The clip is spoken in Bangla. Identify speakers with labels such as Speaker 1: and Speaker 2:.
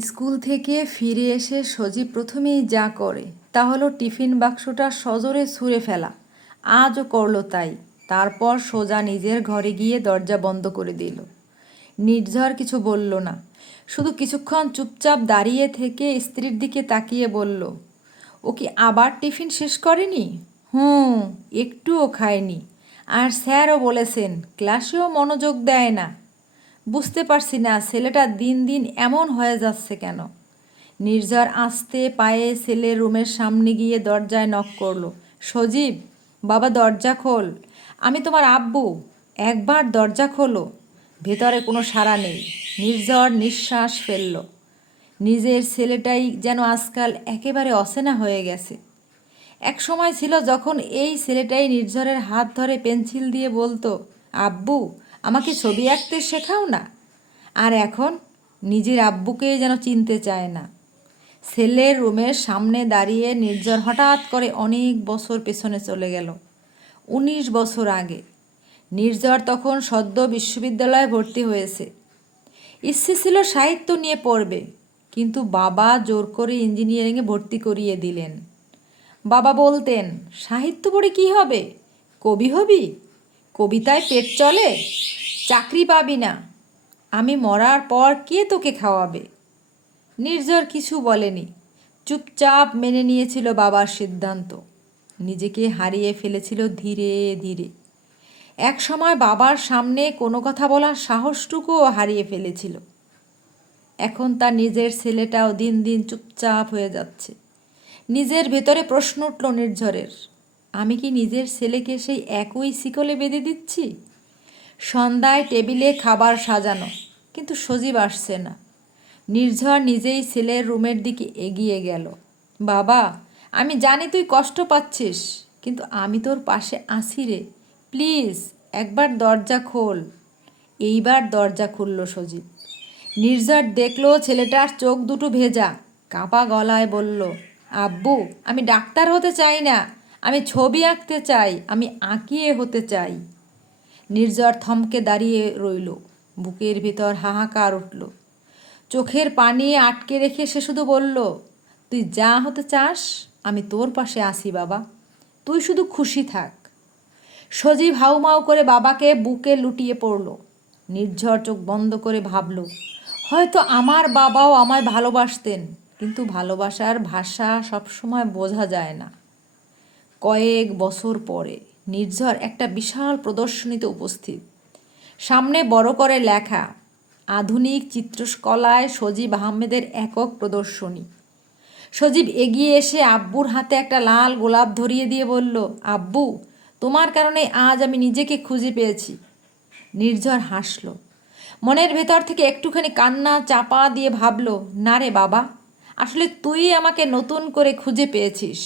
Speaker 1: স্কুল থেকে ফিরে এসে সজীব প্রথমেই যা করে, তা হলো টিফিন বাক্সটা সজোরে ছুঁড়ে ফেলা। আজও করল তাই। তারপর সোজা নিজের ঘরে গিয়ে দরজা বন্ধ করে দিল। নির্ঝর কিছু বলল না। শুধু কিছুক্ষণ চুপচাপ দাঁড়িয়ে থেকে স্ত্রীর দিকে তাকিয়ে বলল, ও কি আবার টিফিন শেষ করেনি? হুম, একটুও খায়নি। আর স্যারও বলেছেন, ক্লাসেও মনোযোগ দেয় না। বুঝতে পারছি না, ছেলেটা দিন দিন এমন হয়ে যাচ্ছে কেন? নির্ঝর আস্তে পায়ে ছেলের রুমের সামনে গিয়ে দরজায় নক করল। সজীব, বাবা দরজা খোল। আমি তোমার আব্বু। একবার দরজা খোলো। ভেতরে কোনো সাড়া নেই। নির্ঝর নিঃশ্বাস ফেলল। নিজের ছেলেটাই যেন আজকাল একেবারে অচেনা হয়ে গেছে। এক সময় ছিল যখন এই ছেলেটাই নির্ঝরের হাত ধরে পেন্সিল দিয়ে বলতো, আব্বু আমাকে ছবি আঁকতে শেখাও না। আর এখন নিজের আব্বুকে যেন চিনতে চায় না। ছেলের রুমের সামনে দাঁড়িয়ে নির্ঝর হঠাৎ করে অনেক বছর পেছনে চলে গেল। উনিশ বছর আগে নির্ঝর তখন সদ্য বিশ্ববিদ্যালয়ে ভর্তি হয়েছে। ইচ্ছে ছিল সাহিত্য নিয়ে পড়বে, কিন্তু বাবা জোর করে ইঞ্জিনিয়ারিংয়ে ভর্তি করিয়ে দিলেন। বাবা বলতেন, সাহিত্য পড়ে কী হবে? কবি হবি? কবিতায় পেট চলে? চাকরি পাবি না। আমি মরার পর কে তোকে খাওয়াবে? নির্ঝর কিছু বলেনি। চুপচাপ মেনে নিয়েছিল বাবার সিদ্ধান্ত। নিজেকে হারিয়ে ফেলেছিল ধীরে ধীরে। এক সময় বাবার সামনে কোনো কথা বলার সাহসটুকুও হারিয়ে ফেলেছিল। এখন তার নিজের ছেলেটাও দিন দিন চুপচাপ হয়ে যাচ্ছে। নিজের ভেতরে প্রশ্ন উঠল নির্ঝরের। আমি কি নিজের ছেলেকে সেই একই শিকলে বেঁধে দিচ্ছি? সন্ধ্যায় টেবিলে খাবার সাজানো, কিন্তু সজীব আসছে না। নির্ঝর নিজেই ছেলের রুমের দিকে এগিয়ে গেল। বাবা, আমি জানি তুই কষ্ট পাচ্ছিস, কিন্তু আমি তোর পাশে আসি রে। প্লিজ, একবার দরজা খোল। এইবার দরজা খুলল সজীব। নির্ঝর দেখল ছেলেটার চোখ দুটো ভেজা। কাপা গলায় বলল, আব্বু, আমি ডাক্তার হতে চাই না। আমি ছবি আঁকতে চাই, আমি আঁকিয়ে হতে চাই। নির্ঝর থমকে দাঁড়িয়ে রইল, বুকের ভিতর হাহাকার উঠল। চোখের পানি আটকে রেখে সে শুধু বলল, তুই যা হতে চাস, আমি তোর পাশে আসি বাবা, তুই শুধু খুশি থাক। সজীব হাউমাউ করে বাবাকে বুকে লুটিয়ে পড়ল। নির্ঝর চোখ বন্ধ করে ভাবল, হয়তো আমার বাবাও আমায় ভালোবাসতেন, কিন্তু ভালোবাসার ভাষা সবসময় বোঝা যায় না। কয়েক বছর পরে নির্ঝর একটা বিশাল প্রদর্শনীতে উপস্থিত। সামনে বড় করে লেখা, আধুনিক চিত্রকলায় সজীব আহমেদের একক প্রদর্শনী। সজীব এগিয়ে এসে আব্বুর হাতে একটা লাল গোলাপ ধরিয়ে দিয়ে বলল, আব্বু, তোমার কারণে আজ আমি নিজেকে খুঁজে পেয়েছি। নির্ঝর হাসল। মনের ভেতর থেকে একটুখানি কান্না চাপা দিয়ে ভাবল, না রে বাবা, আসলে তুই আমাকে নতুন করে খুঁজে পেয়েছিস।